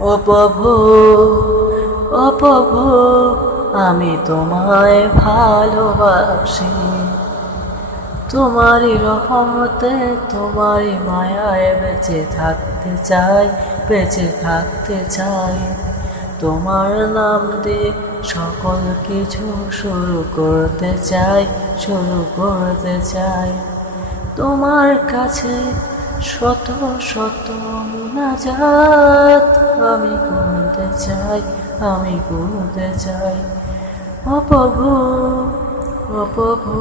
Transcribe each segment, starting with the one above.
ও প্রভু ও প্রভু আমি তোমায় ভালোবাসি। তোমারই রহমতে, তোমারই মায়ায় বেঁচে থাকতে চাই, বেঁচে থাকতে চাই। তোমার নাম দিয়ে সকল কিছু শুরু করতে চাই, শুরু করতে চাই। তোমার কাছে শত শত মুনাজাত আমি করতে চাই, আমি গুনতে চাই। অপভু অপভু,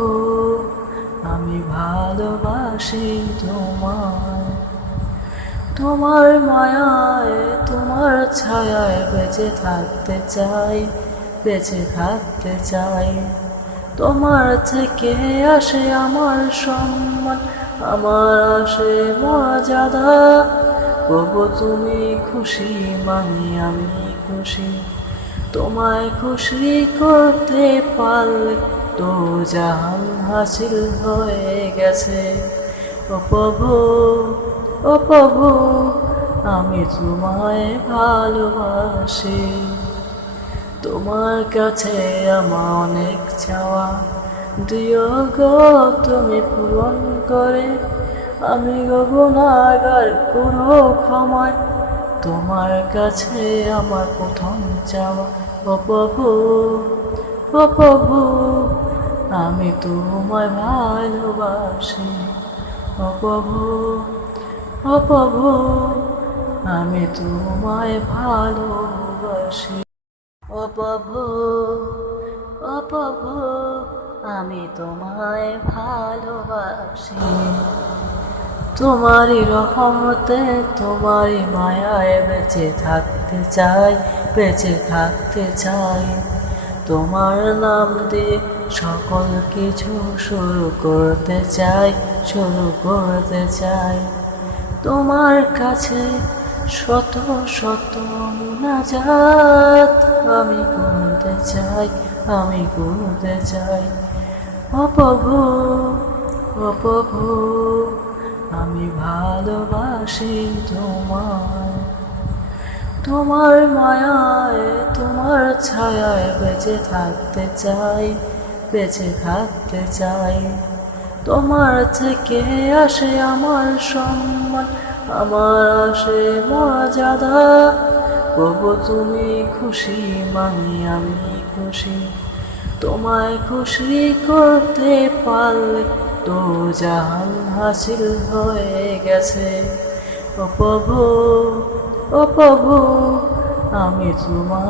আমি ভালোবাসি তোমায়। তোমার মায়ায়, তোমার ছায়ায় বেঁচে থাকতে চাই, বেঁচে থাকতে চাই। তোমার থেকে আসে আমার সম্মান আমার আসে মর্যাদা। প্রভু তুমি খুশি মানে আমি খুশি। তোমায় খুশি করতে পারলে তো জাহান হাসিল হয়ে গেছে। ও প্রভু ও প্রভু আমি তোমায় ভালোবাসি। তোমার কাছে আমার অনেক চাওয়া। দিও গো তুমি পূরণ করে। আমি গুণাগার, কোনো ক্ষমায়। তোমার কাছে আমার প্রথম চাওয়া। ও প্রভু আমি তোমায় ভালোবাসি। ও প্রভু আমি তোমায় ভালোবাসি। ও প্রভু আমি তোমায় ভালোবাসি। তোমারই রহমতে, তোমারই মায়ায় বেঁচে থাকতে চাই, বেঁচে থাকতে চাই। তোমার নাম দিয়ে সকল কিছু শুরু করতে চাই, শুরু করতে চাই। তোমার কাছে শত শত মুনাজাত আমি করতে চাই, আমি গুনতে চাই। অপভু অপভু, আমি ভালোবাসি তোমায়। তোমার মায়ায়, তোমার ছায়ায় বেঁচে থাকতে চাই, বেঁচে থাকতে চাই। তোমার থেকে আসে আমার সম্মান আমার আসে মর্যাদা। প্রভু, তুমি খুশি মানে আমি খুশি। তোমায় খুশি করতে পারলে তো জাহান হাসিল হয়ে গেছে। ও প্রভু আমি তোমার